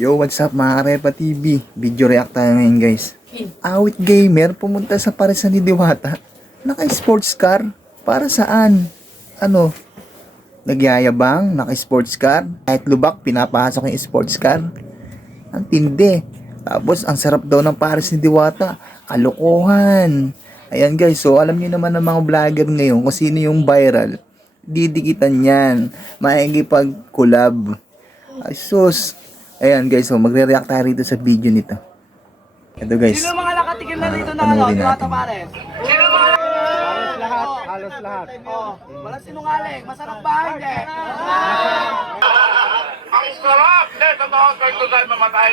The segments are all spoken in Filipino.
Yo, what's up mga Karepa TV? Video react tayo ngayon guys. Awit gamer pumunta sa Parisan ni Diwata. Naka-sports car? Para saan? Ano? Nagyayabang? Naka-sports car? Kahit lubak, pinapasok yung sports car? Ang tindi. Tapos, ang sarap daw ng Paris ni Diwata. Kalokohan. Ayan guys, so alam niyo naman ng mga vlogger ngayon kung sino yung viral. Didikitan yan. Maikipag-collab. Ay sus. Ayan guys, so magre-react tayo rito sa video nito. Ito guys. Sino mga nakatikim na rito na panoorin Diwata natin. Pares? Sino mga halos lahat. Oh, walang sinungaling. Masarap ba? Hindi. Ang sarap! Totoo, ko tayo mamatay.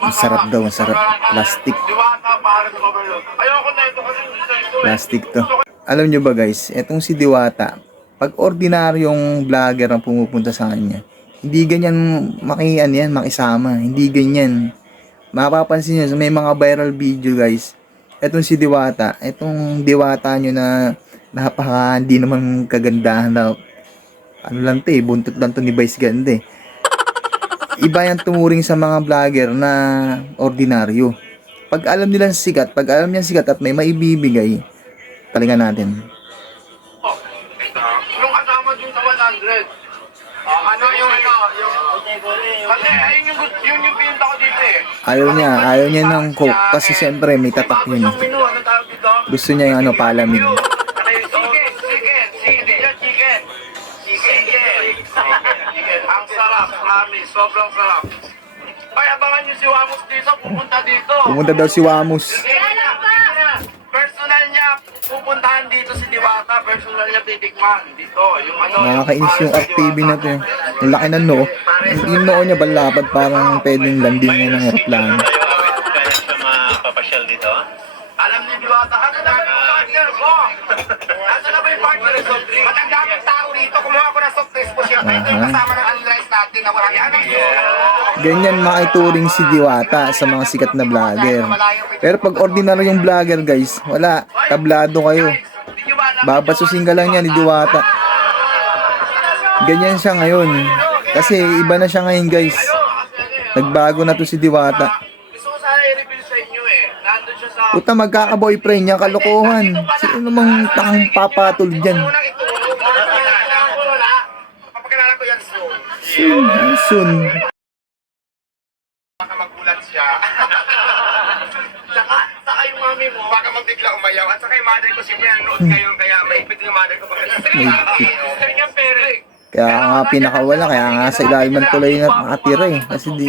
Ang sarap daw, ang sarap. Plastic. Diwata, Pares, overload. Ayoko na ito kasi hindi sa ito. Plastic to. Alam nyo ba guys, etong si Diwata, pag ordinaryong vlogger ang pumupunta sa kanya, hindi ganyan makisama. Hindi ganyan. Mapapansin nyo, may mga viral video guys. Etong si Diwata, etong Diwata nyo na napaka hindi naman kagandahan na ano lang to buntot lang to ni Vice Ganda eh. Iba yan tumuring sa mga vlogger na ordinaryo. Pag alam nilang sikat, pag alam nilang sikat at may maibibigay, talingan natin. Oh, ito. Yung kasama dun sa 100. Ano yung kasi ayun yung pinunta ko dito eh. Ayaw niya ng coke kasi siyempre may tatak yun. Ano tawag dito? Gusto niya yung palamin. Chicken. Ang sarap, promise. Sobrang sarap. Ay, abangan nyo si Wamos dito. Pupunta dito. Pumunta daw si Wamos. Personal niya, pupuntahan dito si Diwata. Personal niya titikman dito. Yung ano, Nakakainis yung RTV na to. Ang laki ng noo. Yung noo niya balapad parang pwedeng landing niya ng aeroplano. Kaya sa mga papasyal dito? alam ni Diwata, ano na ba yung partner ko? Ano na ba yung partner ko? Matanggaming tao rito, kumuha ko ng soft drinks po siya. Ito yung kasama ng unrice natin na marami. Ano Ganyan maituring si Diwata sa mga sikat na vlogger. Pero pag ordinary yung vlogger guys, wala. Tablado kayo. Babasusin ka lang yan ni Diwata. Ganyan siya ngayon. Kasi iba na siya ngayon guys. Nagbago na to si Diwata. Gusto ko sana i-reveal sa inyo eh. Nandun siya sa... Puta magkaka-boyfriend niya, kalokohan. Sino namang takang papatol dyan? Unang ituro. Wala. Papakilala ko yan Soon. Baka magulat siya. Saka yung mami mo, baka magbigla umayaw. At saka yung mother ko, siyempre nanood ngayon, kaya maipit yung mother ko. Maipit. Kanyang pere. Kaya nga pinakawala, kaya nga sa ilalim ng tulay na nakatira eh. Kasi di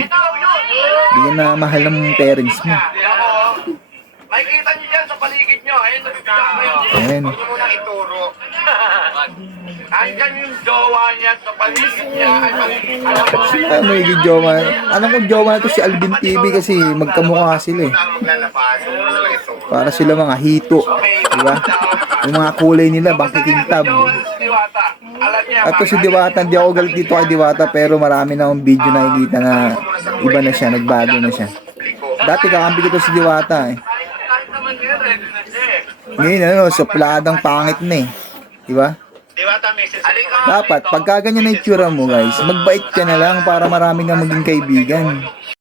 yan na mahal ng parents mo. Makikita niyo dyan sa paligid niyo. Ayun, nagpita kayo. Ayan. Huwag niyo munang ituro. Andyan yung jowa niya sa paligid niya. Ay, alam mo, Ano yung jowa? Alam ko jowa na to si Alvin TV kasi magkamukha sila eh. ang maglalabas. Huwag mo lang ituro. Para sila mga hito. Diba? Yung mga kulay nila, bakikintab. Alam niya, At to si Diwata, hindi ako galit dito kay Diwata pero marami na akong video nakikita na iba na siya, nagbago na siya. Dati kakampi ko to si Diwata eh. kahit naman yun, ready na siya eh. Ngayon ano, supladang pangit na eh. Diba? Diwata, Mrs. Dapat, pagka ganyan na itsura mo guys, magbait ka na lang para marami kang maging kaibigan.